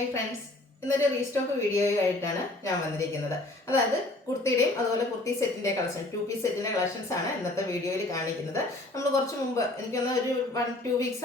Hi friends, ഇന്നൊരു restock വീഡിയോയായിട്ടാണ് ഞാൻ വന്നിരിക്കുന്നത്. അതായത് കുർത്തിയുടെയും അതുപോലെ കുർത്തി സെറ്റിന്റെ കളക്ഷൻ, 2 പീസ് സെറ്റിന്റെ കളക്ഷൻസ് ആണ് ഇന്നത്തെ വീഡിയോയിൽ കാണിക്കുന്നത്. നമ്മൾ കുറച്ച് മുമ്പ് എനിക്കൊന്ന് ഒരു 1-2 വീക്സ്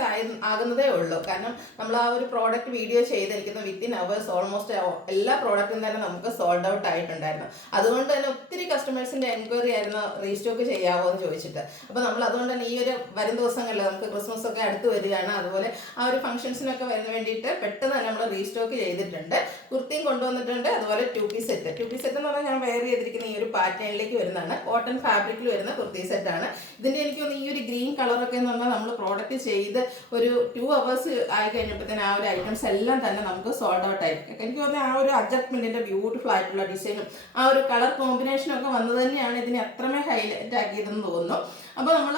ആകുന്നതേ ഉള്ളൂ. കാരണം നമ്മൾ ആ ഒരു പ്രോഡക്റ്റ് വീഡിയോ ചെയ്തിരിക്കുന്ന വിത്തിൻ അവേഴ്സ് ഓൾമോസ്റ്റ് എല്ലാ പ്രോഡക്റ്റും തന്നെ നമുക്ക് സോൾഡ് ഔട്ട് ആയിട്ടുണ്ടായിരുന്നു. അതുകൊണ്ട് തന്നെ ഒത്തിരി കസ്റ്റമേഴ്സിന്റെ എൻക്വയറി ആയിരുന്നു റീസ്റ്റോക്ക് ചെയ്യാവോ എന്ന് ചോദിച്ചിട്ട്. അപ്പോൾ നമ്മൾ അതുകൊണ്ട് തന്നെ ഈ ഒരു വരും ദിവസങ്ങളിൽ നമുക്ക് ക്രിസ്മസ് ഒക്കെ അടുത്ത് വരികയാണ്. അതുപോലെ ആ ഒരു ഫംഗ്ഷൻസിനൊക്കെ വരുന്ന വേണ്ടിയിട്ട് പെട്ടെന്ന് തന്നെ നമ്മൾ റീസ്റ്റോക്ക് ചെയ്തിട്ടുണ്ട്. കുർത്തിയും കൊണ്ടുവന്നിട്ടുണ്ട്. അതുപോലെ 2 പീസ് സെറ്റ് എന്ന് പറഞ്ഞാൽ ഞാൻ വെയർ ചെയ്തിരിക്കുന്ന ഈ ഒരു പാറ്റേണിലേക്ക് വരുന്നതാണ്. കോട്ടൺ ഫാബ്രിക്കിൽ വരുന്ന കുർത്തി സെറ്റാണ്. ഇതിന്റെ എനിക്ക് തോന്നുന്നു ഈ ഒരു ഗ്രീൻ കളറൊക്കെ എന്ന് പറഞ്ഞാൽ നമ്മൾ പ്രോഡക്റ്റ് ചെയ്ത് ഒരു 2 hours ആയി കഴിഞ്ഞപ്പോഴത്തേന് ആ ഒരു ഐറ്റംസ് എല്ലാം തന്നെ നമുക്ക് സോൾഡ് ഔട്ട് ആയിരിക്കും. എനിക്ക് തോന്നുന്നത് ആ ഒരു അഡ്ജസ്റ്റ്മെന്റിന്റെ ബ്യൂട്ടിഫുൾ ആയിട്ടുള്ള ഡിസൈനും ആ ഒരു കളർ കോമ്പിനേഷനും ഒക്കെ വന്നത് തന്നെയാണ് ഇതിനെ അത്രമേ ഹൈലൈറ്റ് ആക്കിയതെന്ന് തോന്നുന്നു. അപ്പോൾ നമ്മൾ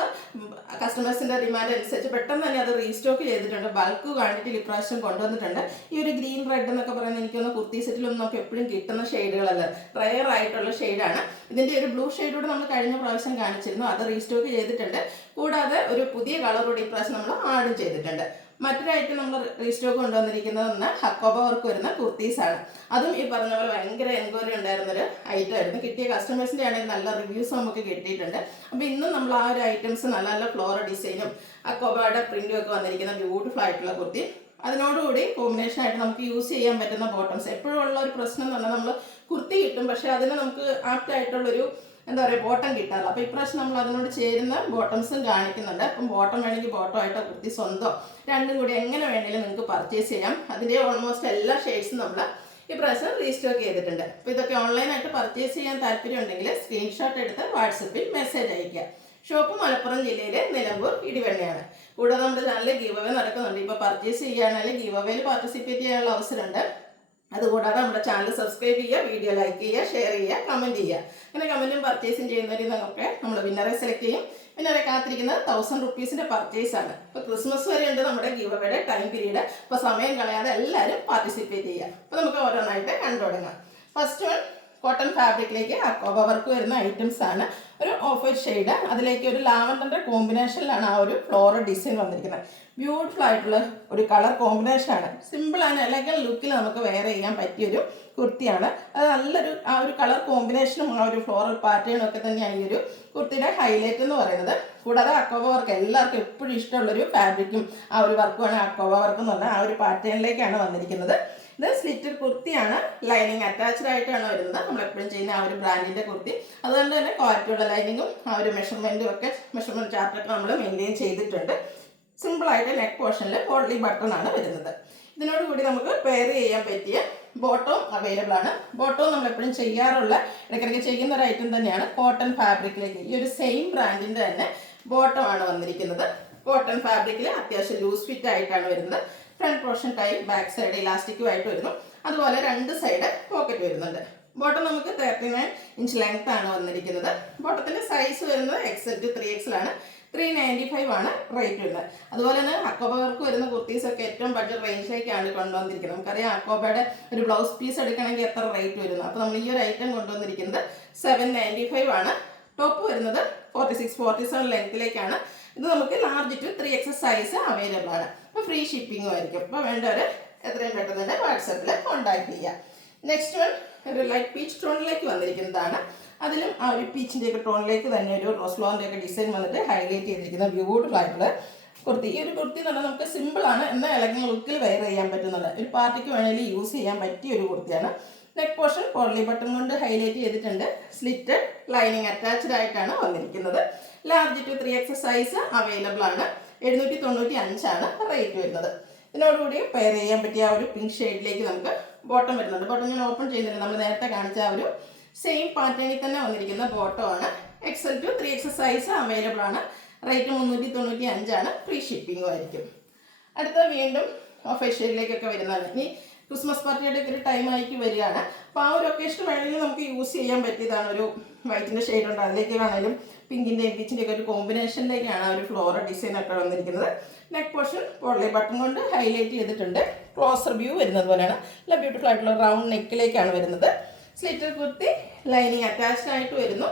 കസ്റ്റമേഴ്സിന്റെ ഡിമാൻഡ് അനുസരിച്ച് പെട്ടെന്ന് തന്നെ അത് റീസ്റ്റോക്ക് ചെയ്തിട്ടുണ്ട്. ബൾക്ക് ക്വാണ്ടിറ്റിയിൽ ഇപ്രാവശ്യം കൊണ്ടുവന്നിട്ടുണ്ട്. ഈ ഒരു ഗ്രീൻ റെഡ് എന്നൊക്കെ പറയുന്നത് എനിക്കൊന്ന് കുർത്തി സെറ്റിലൊന്നും നമുക്ക് എപ്പോഴും കിട്ടുന്ന ഷെയ്ഡുകളല്ല, റെയർ ആയിട്ടുള്ള ഷെയ്ഡാണ്. ഇതിന്റെ ഒരു ബ്ലൂ ഷെയ്ഡോട് നമ്മൾ കഴിഞ്ഞ പ്രാവശ്യം കാണിച്ചിരുന്നു, അത് റീസ്റ്റോക്ക് ചെയ്തിട്ടുണ്ട്. കൂടാതെ ഒരു പുതിയ കളർ കൂടി ഇപ്രാവശ്യം നമ്മൾ ആഡും ചെയ്തിട്ടുണ്ട്. മറ്റൊരായിട്ട് നമ്മൾ റീസ്റ്റോക്ക് കൊണ്ടുവന്നിരിക്കുന്നത് ഹക്കോബ വർക്ക് വരുന്ന കുർത്തീസാണ്. അതും ഈ പറഞ്ഞ പോലെ ഭയങ്കര എൻക്വയറി ഉണ്ടായിരുന്നൊരു ഐറ്റം ആയിരുന്നു. കിട്ടിയ കസ്റ്റമേഴ്സിൻ്റെ ആണെങ്കിൽ നല്ല റിവ്യൂസ് നമുക്ക് കിട്ടിയിട്ടുണ്ട്. അപ്പോൾ ഇന്നും നമ്മൾ ആ ഒരു ഐറ്റംസ് നല്ല നല്ല ഫ്ലോറൽ ഡിസൈനും ഹക്കോബയുടെ പ്രിന്റും ഒക്കെ വന്നിരിക്കുന്ന ബ്യൂട്ടിഫുൾ ആയിട്ടുള്ള കുർത്തി, അതിനോടുകൂടി കോമ്പിനേഷൻ ആയിട്ട് നമുക്ക് യൂസ് ചെയ്യാൻ പറ്റുന്ന ബോട്ടംസ്. എപ്പോഴും ഉള്ള ഒരു പ്രശ്നം എന്ന് പറഞ്ഞാൽ നമ്മൾ കുർത്തി കിട്ടും, പക്ഷെ അതിന് നമുക്ക് ആപ്റ്റ് ആയിട്ടുള്ളൊരു എന്താ പറയുക ബോട്ടം കിട്ടാറില്ല. അപ്പോൾ ഇപ്രാവശ്യം നമ്മൾ അതിനോട് ചേരുന്ന ബോട്ടംസും കാണിക്കുന്നുണ്ട്. അപ്പം ബോട്ടം വേണമെങ്കിൽ ബോട്ടം ആയിട്ടോ കുർത്തി സ്വന്തം രണ്ടും കൂടി എങ്ങനെ വേണമെങ്കിലും നിങ്ങൾക്ക് പർച്ചേസ് ചെയ്യാം. അതിൻ്റെ ഓൾമോസ്റ്റ് എല്ലാ ഷെയ്ഡ്സും നമ്മൾ ഇപ്രാവശ്യം റീസ്റ്റോക്ക് ചെയ്തിട്ടുണ്ട്. അപ്പോൾ ഇതൊക്കെ ഓൺലൈനായിട്ട് പർച്ചേസ് ചെയ്യാൻ താല്പര്യം ഉണ്ടെങ്കിൽ സ്ക്രീൻഷോട്ട് എടുത്ത് വാട്സപ്പിൽ മെസ്സേജ് അയയ്ക്കുക. ഷോപ്പ് മലപ്പുറം ജില്ലയിലെ നിലമ്പൂർ ഇടിവണ്ണയാണ്. കൂടാതെ നമ്മുടെ ചാനലിൽ ഗീവ് അവേ നടക്കുന്നുണ്ട്. ഇപ്പോൾ പർച്ചേസ് ചെയ്യുകയാണെങ്കിൽ ഗീവ് അവേയിൽ പാർട്ടിസിപ്പേറ്റ് ചെയ്യാനുള്ള അവസരമുണ്ട്. അതുകൂടാതെ നമ്മുടെ ചാനൽ സബ്സ്ക്രൈബ് ചെയ്യുക, വീഡിയോ ലൈക്ക് ചെയ്യുക, ഷെയർ ചെയ്യുക, കമൻറ്റ് ചെയ്യുക. അങ്ങനെ കമൻറ്റും പർച്ചേസും ചെയ്യുന്നവരിൽ നിന്നൊക്കെ നമ്മൾ വിന്നറെ സെലക്ട് ചെയ്യും. വിന്നറെ കാത്തിരിക്കുന്നത് 1000 റുപ്പീസിൻ്റെ പർച്ചേസാണ്. ഇപ്പോൾ ക്രിസ്മസ് വരെ ഉണ്ട് നമ്മുടെ ഗീവ് അവേയുടെ ടൈം പീരീഡ്. അപ്പോൾ സമയം കളയാതെ എല്ലാവരും പാർട്ടിസിപ്പേറ്റ് ചെയ്യുക. അപ്പോൾ നമുക്ക് ഓരോന്നായിട്ട് കണ്ടു തുടങ്ങാം. ഫസ്റ്റ് വൺ കോട്ടൺ ഫാബ്രിക്കിലേക്ക് ഹക്കോബ വർക്ക് വരുന്ന ഐറ്റംസ് ആണ്. ഒരു ഓഫ് വൈറ്റ് ഷെയ്ഡ്, അതിലേക്ക് ഒരു ലാവൻഡറിൻ്റെ കോമ്പിനേഷനിലാണ് ആ ഒരു ഫ്ലോറൽ ഡിസൈൻ വന്നിരിക്കുന്നത്. ബ്യൂട്ടിഫുൾ ആയിട്ടുള്ള ഒരു കളർ കോമ്പിനേഷനാണ്. സിമ്പിൾ ആൻഡ് എലഗൻ ലുക്കിൽ നമുക്ക് വെയർ ചെയ്യാൻ പറ്റിയൊരു കുർത്തിയാണ്. അത് നല്ലൊരു ആ ഒരു കളർ കോമ്പിനേഷനും ആ ഒരു ഫ്ലോറൽ പാറ്റേണും ഒക്കെ തന്നെയാണ് ഈ ഒരു കുർത്തിയുടെ ഹൈലൈറ്റ് എന്ന് പറയുന്നത്. കൂടാതെ അക്കോബ വർക്ക് എല്ലാവർക്കും എപ്പോഴും ഇഷ്ടമുള്ളൊരു ഫാബ്രിക്കും ആ ഒരു വർക്കുമാണ് അക്കോബ വർക്ക് എന്ന് പറഞ്ഞാൽ ആ ഒരു പാറ്റേണിലേക്കാണ് വന്നിരിക്കുന്നത്. ഇത് സ്ലിറ്റഡ് കുർത്തിയാണ്. ലൈനിങ് അറ്റാച്ച്ഡ് ആയിട്ടാണ് വരുന്നത്. നമ്മളെപ്പോഴും ചെയ്യുന്ന ആ ഒരു ബ്രാൻഡിൻ്റെ കുർത്തി. അതുകൊണ്ട് തന്നെ ക്വാളിറ്റിയുള്ള ലൈനിങ്ങും ആ ഒരു മെഷർമെൻറ്റും ഒക്കെ മെഷർമെൻറ്റ് ചാർട്ടൊക്കെ നമ്മൾ മെയിൻറ്റെയിൻ ചെയ്തിട്ടുണ്ട്. സിമ്പിളായിട്ട് നെക്ക് പോർഷനിൽ പോട്ട്ലി ബട്ടൺ ആണ് വരുന്നത്. ഇതിനോട് കൂടി നമുക്ക് പെയർ ചെയ്യാൻ പറ്റിയ ബോട്ടവും അവൈലബിൾ ആണ്. ബോട്ടവും നമ്മൾ എപ്പോഴും ചെയ്യാറുള്ള ഇടയ്ക്കിടയ്ക്ക് ചെയ്യുന്ന ഒരു ഐറ്റം തന്നെയാണ്. കോട്ടൺ ഫാബ്രിക്കിലേക്ക് ഈ ഒരു സെയിം ബ്രാൻഡിൻ്റെ തന്നെ ബോട്ടമാണ് വന്നിരിക്കുന്നത്. കോട്ടൺ ഫാബ്രിക്കിൽ അത്യാവശ്യം ലൂസ് ഫിറ്റ് ആയിട്ടാണ് വരുന്നത്. Front portion type, back side ഇലാസ്റ്റിക്കും ആയിട്ട് വരുന്നു. അതുപോലെ 2 സൈഡ് പോക്കറ്റ് വരുന്നുണ്ട്. ബോട്ടം നമുക്ക് 39 ഇഞ്ച് ലെങ്ത് ആണ് വന്നിരിക്കുന്നത്. ബോട്ടത്തിൻ്റെ സൈസ് വരുന്നത് XL to 3XL ആണ്. 395 ആണ് റേറ്റ് വരുന്നത്. അതുപോലെ തന്നെ അക്കോബ വർക്ക് വരുന്ന കുർത്തീസൊക്കെ ഏറ്റവും ബഡ്ജറ്റ് റേഞ്ചിലേക്കാണ് കൊണ്ടുവന്നിരിക്കുന്നത്. നമുക്കറിയാം അക്കോബയുടെ ഒരു ബ്ലൗസ് പീസ് എടുക്കണമെങ്കിൽ എത്ര റേറ്റ് വരുന്നു. അപ്പോൾ നമ്മൾ ഈ ഒരു ഐറ്റം കൊണ്ടുവന്നിരിക്കുന്നത് 795 ആണ്. ടോപ്പ് വരുന്നത് 46-47 ലെങ്ത്തിലേക്കാണ്. ഇത് നമുക്ക് large to 3XL size available ആണ്. അപ്പോൾ ഫ്രീ ഷിപ്പിങ്ങും ആയിരിക്കും. അപ്പോൾ വേണ്ടവർ എത്രയും പെട്ടെന്ന് തന്നെ വാട്സപ്പിൽ കോൺടാക്ട് ചെയ്യുക. നെക്സ്റ്റ് വൺ ഒരു ലൈറ്റ് പീച്ച് ടോണിലേക്ക് വന്നിരിക്കുന്നതാണ്. അതിലും ആ ഒരു പീച്ചിൻ്റെയൊക്കെ ടോണിലേക്ക് തന്നെ ഒരു റോസ് ഫ്ലോറിൻ്റെ ഒക്കെ ഡിസൈൻ വന്നിട്ട് ഹൈലൈറ്റ് ചെയ്തിരിക്കുന്ന ബ്യൂട്ടിഫുൾ ആയിട്ടുള്ള കുർത്തി. ഈ ഒരു കുർത്തി എന്ന് പറഞ്ഞാൽ നമുക്ക് സിമ്പിളാണ്, എന്നാൽ എലഗൻ ലുക്കിൽ വെയർ ചെയ്യാൻ പറ്റുന്നത്. ഒരു പാർട്ടിക്ക് വേണമെങ്കിൽ യൂസ് ചെയ്യാൻ പറ്റിയ ഒരു കുർത്തിയാണ്. നെക്ക് പോർഷൻ പോട്ട്ലി ബട്ടൺ കൊണ്ട് ഹൈലൈറ്റ് ചെയ്തിട്ടുണ്ട്. സ്ലിറ്റഡ് ലൈനിങ് അറ്റാച്ച്ഡ് ആയിട്ടാണ് വന്നിരിക്കുന്നത്. Large to 3XL size available ആണ്. 795 ആണ് റേറ്റ് വരുന്നത്. ഇതിനോടുകൂടി പെയർ ചെയ്യാൻ പറ്റിയ ആ ഒരു പിങ്ക് ഷെയ്ഡിലേക്ക് നമുക്ക് ബോട്ടം വരുന്നുണ്ട്. ബോട്ടം ഞാൻ ഓപ്പൺ ചെയ്യുന്നില്ല, നമ്മൾ നേരത്തെ കാണിച്ച ആ ഒരു സെയിം പാറ്റേണിൽ തന്നെ വന്നിരിക്കുന്ന ബോട്ടമാണ്. XL to 3XL size available ആണ്. റേറ്റ് 395 ആണ്. ഫ്രീ ഷിപ്പിങ്ങും ആയിരിക്കും. അടുത്ത വീണ്ടും ഓഫ് വൈറ്റ് ഷെയ്ഡിലേക്കൊക്കെ വരുന്നതാണ്. ഇനി ക്രിസ്മസ് പാർട്ടിയുടെ ഒരു ടൈം ആയിട്ട് വരികയാണ്. അപ്പോൾ ആ ഒരു ഒക്കേഷൻ വേണമെങ്കിൽ നമുക്ക് യൂസ് ചെയ്യാൻ പറ്റിയതാണ്. ഒരു വൈറ്റിൻ്റെ ഷെയ്ഡ് ഉണ്ട്, അതിലേക്ക് വേണമെങ്കിലും പിങ്കിൻ്റെയും പീച്ചിൻ്റെ ഒക്കെ ഒരു കോമ്പിനേഷനിലേക്കാണ് ആ ഒരു ഫ്ലോറൽ ഡിസൈൻ ഒക്കെ വന്നിരിക്കുന്നത്. നെക്ക് പോർഷൻ പോട്ട്ലി ബട്ടൺ കൊണ്ട് ഹൈലൈറ്റ് ചെയ്തിട്ടുണ്ട്. ക്ലോസർ വ്യൂ വരുന്നത് പോലെയാണ്. നല്ല ബ്യൂട്ടിഫുൾ ആയിട്ടുള്ള റൗണ്ട് നെക്കിലേക്കാണ് വരുന്നത്. സ്ലിറ്റർ കുർത്തി ലൈനിങ് അറ്റാച്ച്ഡ് ആയിട്ട് വരുന്നു.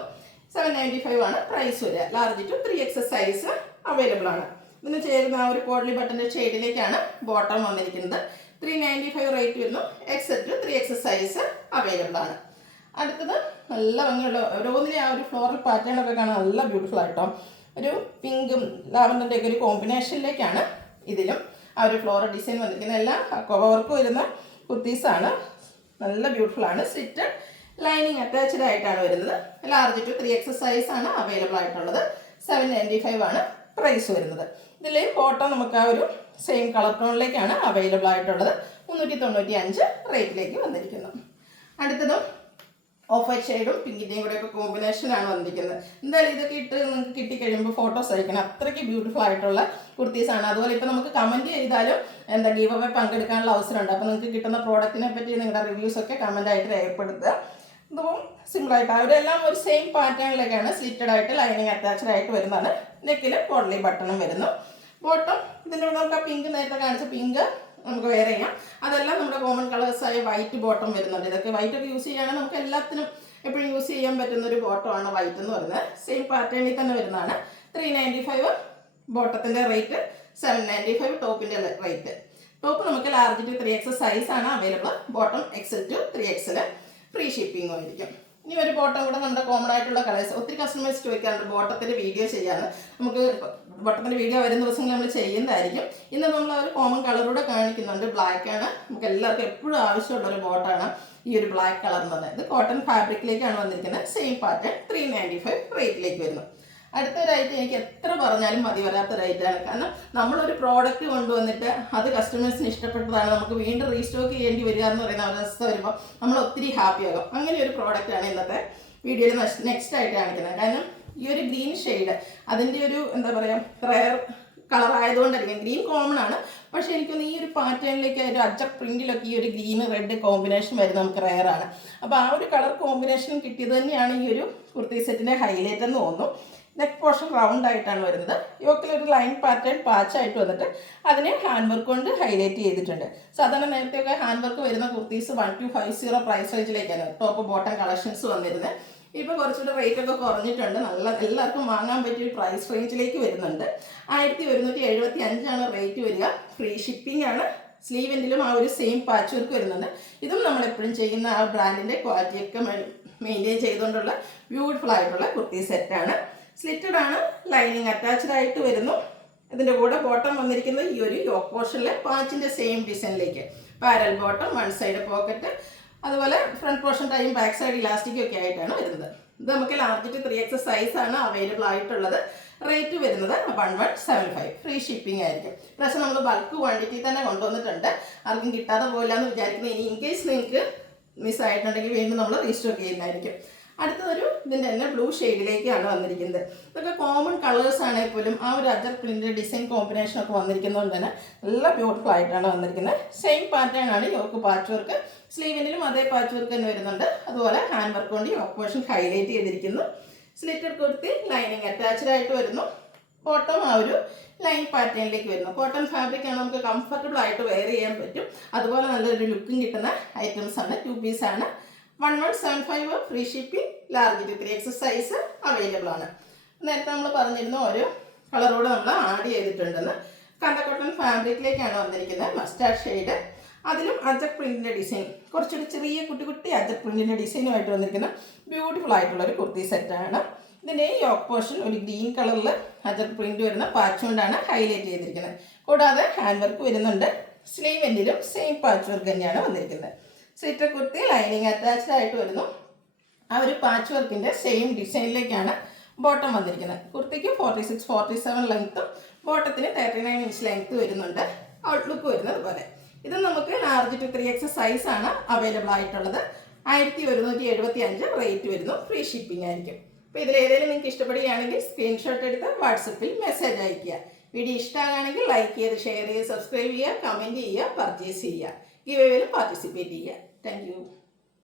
795 ആണ് പ്രൈസ് വരിക. Large to 3XL size available ആണ്. ഇതിന് ചേരുന്ന ആ ഒരു പോട്ട്ലി ബട്ടൻ്റെ ഷെയ്ഡിലേക്കാണ് ബോട്ടം വന്നിരിക്കുന്നത്. 395 റേറ്റ് വരുന്നു. XL to 3XL size available ആണ്. അടുത്തത് നല്ല ഭംഗിയുള്ള ഓരോന്നിലെ ആ ഒരു ഫ്ലോറൽ പാറ്റേൺ ഒക്കെ കാണാൻ നല്ല ബ്യൂട്ടിഫുൾ ആയിട്ടോ. ഒരു പിങ്കും ലാവൻഡറിൻ്റെ ഒക്കെ ഒരു കോമ്പിനേഷനിലേക്കാണ് ഇതിലും ആ ഒരു ഫ്ലോറൽ ഡിസൈൻ വന്നിരിക്കുന്നത്. എല്ലാം കവർ വർക്ക് വരുന്ന കുർത്തീസാണ്. നല്ല ബ്യൂട്ടിഫുൾ ആണ്. സ്റ്റിറ്റഡ് ലൈനിങ് അറ്റാച്ച്ഡ് ആയിട്ടാണ് വരുന്നത്. ലാർജ് ടു 3XL സൈസാണ് അവൈലബിൾ ആയിട്ടുള്ളത്. 795 ആണ് പ്രൈസ് വരുന്നത്. ഇതിൽ ബോട്ടം നമുക്ക് ആ ഒരു സെയിം കളർ ടോണിലേക്കാണ് അവൈലബിൾ ആയിട്ടുള്ളത്. 395 റേറ്റിലേക്ക് വന്നിരിക്കുന്നു. അടുത്തതും ഓഫ് വൈറ്റ് ഷെയ്ഡും പിങ്കിൻ്റെയും കൂടെ ഒക്കെ കോമ്പിനേഷനാണ് വന്നിരിക്കുന്നത്. എന്തായാലും ഇതൊക്കെ ഇട്ട് നിങ്ങൾക്ക് കിട്ടിക്കഴിയുമ്പോൾ ഫോട്ടോസ് അയക്കണം. അത്രയ്ക്ക് ബ്യൂട്ടിഫുൾ ആയിട്ടുള്ള കുർത്തീസാണ്. അതുപോലെ ഇപ്പോൾ നമുക്ക് കമൻറ്റ് ചെയ്താലും ഗീവ് അവേ പങ്കെടുക്കാനുള്ള അവസരമുണ്ട്. അപ്പോൾ നിങ്ങൾക്ക് കിട്ടുന്ന പ്രോഡക്റ്റിനെ പറ്റി നിങ്ങളുടെ റിവ്യൂസൊക്കെ കമൻറ്റായിട്ട് രേഖപ്പെടുത്തുക. ഇതും സിമ്പിളായിട്ട് അവരെല്ലാം ഒരു സെയിം പാറ്റേണിലേക്കാണ് സ്ലിറ്റഡ് ആയിട്ട് ലൈനിങ് അറ്റാച്ച്ഡ് ആയിട്ട് വരുന്നതാണ്. നെക്കിൽ പോഡ്ലി ബട്ടണും വരുന്നു. ബോട്ടം ഇതിൻ്റെ കൂടെ നമുക്ക് ആ പിങ്ക് നേരത്തെ കാണിച്ച പിങ്ക് നമുക്ക് വേറെ ചെയ്യാം. അതെല്ലാം നമ്മുടെ കോമൺ കളേഴ്സായ വൈറ്റ് ബോട്ടം വരുന്നുണ്ട്. ഇതൊക്കെ വൈറ്റ് ഒക്കെ യൂസ് ചെയ്യുകയാണെങ്കിൽ നമുക്ക് എല്ലാത്തിനും എപ്പോഴും യൂസ് ചെയ്യാൻ പറ്റുന്ന ഒരു ബോട്ടമാണ് വൈറ്റ് എന്ന് പറയുന്നത്. സെയിം പാറ്റേണിൽ തന്നെ വരുന്നതാണ്. 395 ബോട്ടത്തിൻ്റെ റേറ്റ്, 795 ടോപ്പിൻ്റെ റേറ്റ്. ടോപ്പ് നമുക്ക് ലാർജ് ടു 3XL സൈസാണ് available. Bottom XL to 3XL free ഷിപ്പിംഗും ആയിരിക്കും. ഇനി ഒരു ബോട്ടം കൂടെ നമ്മുടെ കോമൺ ആയിട്ടുള്ള കളേഴ്സ് ഒത്തിരി കസ്റ്റമേഴ്സ് ചോദിക്കാറുണ്ട് ബോട്ടത്തിൻ്റെ വീഡിയോ ചെയ്യാൻ. നമുക്ക് ബോട്ടത്തിൻ്റെ വീഡിയോ വരുന്ന ദിവസങ്ങളിൽ നമ്മൾ ചെയ്യുന്നതായിരിക്കും. ഇന്ന് നമ്മൾ ഒരു കോമൺ കളറൂടെ കാണിക്കുന്നുണ്ട്. ബ്ലാക്കാണ്. നമുക്ക് എല്ലാവർക്കും എപ്പോഴും ആവശ്യമുള്ളൊരു ബോട്ടാണ് ഈ ഒരു ബ്ലാക്ക് കളർ എന്ന് പറയുന്നത്. കോട്ടൺ ഫാബ്രിക്കിലേക്കാണ് വന്നിരിക്കുന്നത്. സെയിം പാറ്റേൺ 395 റേറ്റിലേക്ക് വരുന്നു. അടുത്തൊരു ഐറ്റം എനിക്ക് എത്ര പറഞ്ഞാലും മതി വരാത്തൊരു ഐറ്റമാണ്. കാരണം നമ്മളൊരു പ്രോഡക്റ്റ് കൊണ്ടുവന്നിട്ട് അത് കസ്റ്റമേഴ്സിന് ഇഷ്ടപ്പെട്ടതാണ്, നമുക്ക് വീണ്ടും റീസ്റ്റോക്ക് ചെയ്യേണ്ടി വരിക എന്ന് പറയുന്ന അവസ്ഥ വരുമ്പോൾ നമ്മൾ ഒത്തിരി ഹാപ്പിയാകും. അങ്ങനെ ഒരു പ്രോഡക്റ്റാണ് ഇന്നത്തെ വീഡിയോയിൽ നെക്സ്റ്റ് ആയിട്ട് കാണിക്കുന്നത്. കാരണം ഈ ഒരു ഗ്രീൻ ഷെയ്ഡ് അതിൻ്റെ ഒരു എന്താ പറയുക റയർ കളർ ആയതുകൊണ്ടായിരിക്കും. ഗ്രീൻ കോമൺ ആണ്, പക്ഷേ എനിക്കൊന്ന് ഈ ഒരു പാറ്റേണിലേക്ക് ഒരു അജക് പ്രിൻറ്റിലൊക്കെ ഈ ഒരു ഗ്രീൻ റെഡ് കോമ്പിനേഷൻ വരുന്നത് നമുക്ക് റയറാണ്. അപ്പോൾ ആ ഒരു കളർ കോമ്പിനേഷൻ കിട്ടിയത് തന്നെയാണ് ഈ ഒരു കുർത്തി സെറ്റിൻ്റെ ഹൈലൈറ്റ് എന്ന് തോന്നുന്നു. നെക്ക് പോർഷൻ റൗണ്ട് ആയിട്ടാണ് വരുന്നത്. യോക്കിലൊരു ലൈൻ പാറ്റേൺ പാച്ചായിട്ട് വന്നിട്ട് അതിനെ ഹാൻഡ് വർക്ക് കൊണ്ട് ഹൈലൈറ്റ് ചെയ്തിട്ടുണ്ട്. സാധാരണ നേരത്തെയൊക്കെ ഹാൻഡ് വർക്ക് വരുന്ന കുർത്തീസ് 1250 പ്രൈസ് റേഞ്ചിലേക്കാണ് ടോപ്പ് ബോട്ടം കളക്ഷൻസ് വന്നിരുന്നത്. ഇപ്പോൾ കുറച്ചുകൂടെ റേറ്റ് ഒക്കെ കുറഞ്ഞിട്ടുണ്ട്. നല്ല എല്ലാവർക്കും വാങ്ങാൻ പറ്റിയ ഒരു പ്രൈസ് റേഞ്ചിലേക്ക് വരുന്നുണ്ട്. 1175 റേറ്റ് വരിക. ഫ്രീ ഷിപ്പിംഗ് ആണ്. സ്ലീവെൻറ്റിലും ആ ഒരു സെയിം പാച്ച് വർക്ക് വരുന്നുണ്ട്. ഇതും നമ്മളെപ്പോഴും ചെയ്യുന്ന ആ ബ്രാൻഡിൻ്റെ ക്വാളിറ്റിയൊക്കെ മെയിൻറ്റെയിൻ ചെയ്തുകൊണ്ടുള്ള ബ്യൂട്ടിഫുൾ ആയിട്ടുള്ള കുർത്തി സെറ്റാണ്. സ്ലിറ്റഡ് ആണ്. ലൈനിങ് അറ്റാച്ച്ഡ് ആയിട്ട് വരുന്നു. ഇതിൻ്റെ കൂടെ ബോട്ടം വന്നിരിക്കുന്നത് ഈ ഒരു യോക്ക് പോർഷനിലെ പാച്ചിൻ്റെ സെയിം ഡിസൈനിലേക്ക് parallel bottom, one side pocket, അതുപോലെ front portion time back side ഇലാസ്റ്റിക്കും ഒക്കെ ആയിട്ടാണ് വരുന്നത്. ഇത് നമുക്ക് ലാർജ് ടു 3XL സൈസാണ് അവൈലബിൾ ആയിട്ടുള്ളത്. റേറ്റ് വരുന്നത് 1175 ഫ്രീ ഷിപ്പിംഗ് ആയിരിക്കും. പക്ഷേ നമ്മൾ ബൾക്ക് ക്വാണ്ടിറ്റി തന്നെ കൊണ്ടുവന്നിട്ടുണ്ട്. ആർക്കും കിട്ടാതെ പോയില്ല എന്ന് വിചാരിക്കുന്നത്. ഇനി ഇൻ കേസ് നിങ്ങൾക്ക് മിസ്സായിട്ടുണ്ടെങ്കിൽ വീണ്ടും നമ്മൾ റീസ്റ്റോക്ക് ചെയ്യുന്നതായിരിക്കും. അടുത്തതൊരു ഇതിൻ്റെ തന്നെ ബ്ലൂ ഷെയ്ഡിലേക്കാണ് വന്നിരിക്കുന്നത്. ഇതൊക്കെ കോമൺ കളേഴ്സ് ആണെങ്കിൽ പോലും ആ ഒരു അജർ പ്രിൻ്റ് ഡിസൈൻ കോമ്പിനേഷനൊക്കെ വന്നിരിക്കുന്നതുകൊണ്ട് തന്നെ നല്ല ബ്യൂട്ടിഫുൾ ആയിട്ടാണ് വന്നിരിക്കുന്നത്. സെയിം പാറ്റേൺ ആണ് യോക്ക് പാച്ച് വർക്ക്. സ്ലീവിനും അതേ പാച്ച് വർക്ക് തന്നെ വരുന്നുണ്ട്. അതുപോലെ ഹാൻഡ് വർക്ക് കൊണ്ട് യോക്ക് പോർഷൻ ഹൈലൈറ്റ് ചെയ്തിരിക്കുന്നു. സ്ലിറ്റഡ് കുർത്തി ലൈനിങ് അറ്റാച്ച്ഡ് ആയിട്ട് വരുന്നു. ബോട്ടം ആ ഒരു ലൈൻ പാറ്റേണിലേക്ക് വരുന്നു. കോട്ടൺ ഫാബ്രിക് ആണ്, നമുക്ക് കംഫർട്ടബിൾ ആയിട്ട് വെയർ ചെയ്യാൻ പറ്റും. അതുപോലെ നല്ലൊരു ലുക്കും കിട്ടുന്ന ഐറ്റംസ് ആണ്. 2 പീസാണ്. 1175 free shipping. Large to 3XL size available ആണ്. നേരത്തെ നമ്മൾ പറഞ്ഞിരുന്നു ഒരു കളറോട് നമ്മൾ ആഡ് ചെയ്തിട്ടുണ്ടെന്ന്. കണ്ട കോട്ടൺ ഫാബ്രിക്കിലേക്കാണ് വന്നിരിക്കുന്നത്. Mustard shade. അതിലും അജക് പ്രിൻറ്റിൻ്റെ ഡിസൈൻ, കുറച്ചൊരു ചെറിയ കുട്ടി കുട്ടി അജക് പ്രിൻറ്റിൻ്റെ ഡിസൈനുമായിട്ട് വന്നിരിക്കുന്ന ബ്യൂട്ടിഫുൾ ആയിട്ടുള്ളൊരു കുർത്തി സെറ്റാണ്. ഇതിൻ്റെ യോക്ക് പോർഷൻ ഒരു ഗ്രീൻ കളറിൽ അജക് പ്രിൻറ്റ് വരുന്ന പാച്ച് കൊണ്ടാണ് ഹൈലൈറ്റ് ചെയ്തിരിക്കുന്നത്. കൂടാതെ ഹാൻഡ് വർക്ക് വരുന്നുണ്ട്. സ്ലീവ് എൻഡിലും സെയിം പാച്ച് വർക്ക് തന്നെയാണ് വന്നിരിക്കുന്നത്. സ്ലിറ്റർ കുർത്തി ലൈനിങ് അറ്റാച്ച്ഡ് ആയിട്ട് വരുന്നു. ആ ഒരു പാച്ച് വർക്കിൻ്റെ സെയിം ഡിസൈനിലേക്കാണ് ബോട്ടം വന്നിരിക്കുന്നത്. കുർത്തിക്ക് 46-47 ലെങ്ത്തും ബോട്ടത്തിന് 39 ഇഞ്ച് ലെങ്ത്ത് വരുന്നുണ്ട്. ഔട്ട്ലുക്ക് വരുന്നത് പോലെ. ഇത് നമുക്ക് ലാർജ് ടു 3XL സൈസാണ് അവൈലബിൾ ആയിട്ടുള്ളത്. 1175 റേറ്റ് വരുന്നു. ഫ്രീ ഷിപ്പിംഗ് ആയിരിക്കും. അപ്പോൾ ഇതിലേതെങ്കിലും നിങ്ങൾക്ക് ഇഷ്ടപ്പെടുകയാണെങ്കിൽ സ്ക്രീൻഷോട്ട് എടുത്ത് വാട്സപ്പിൽ മെസ്സേജ് അയയ്ക്കുക. വീഡിയോ ഇഷ്ടമാണെങ്കിൽ ലൈക്ക് ചെയ്ത് ഷെയർ ചെയ്ത് സബ്സ്ക്രൈബ് ചെയ്യുക, കമൻറ്റ് ചെയ്യുക, പർച്ചേസ് ചെയ്യുക, ഗിവ് അവേയിൽ പാർട്ടിസിപ്പേറ്റ് ചെയ്യുക. Thank you.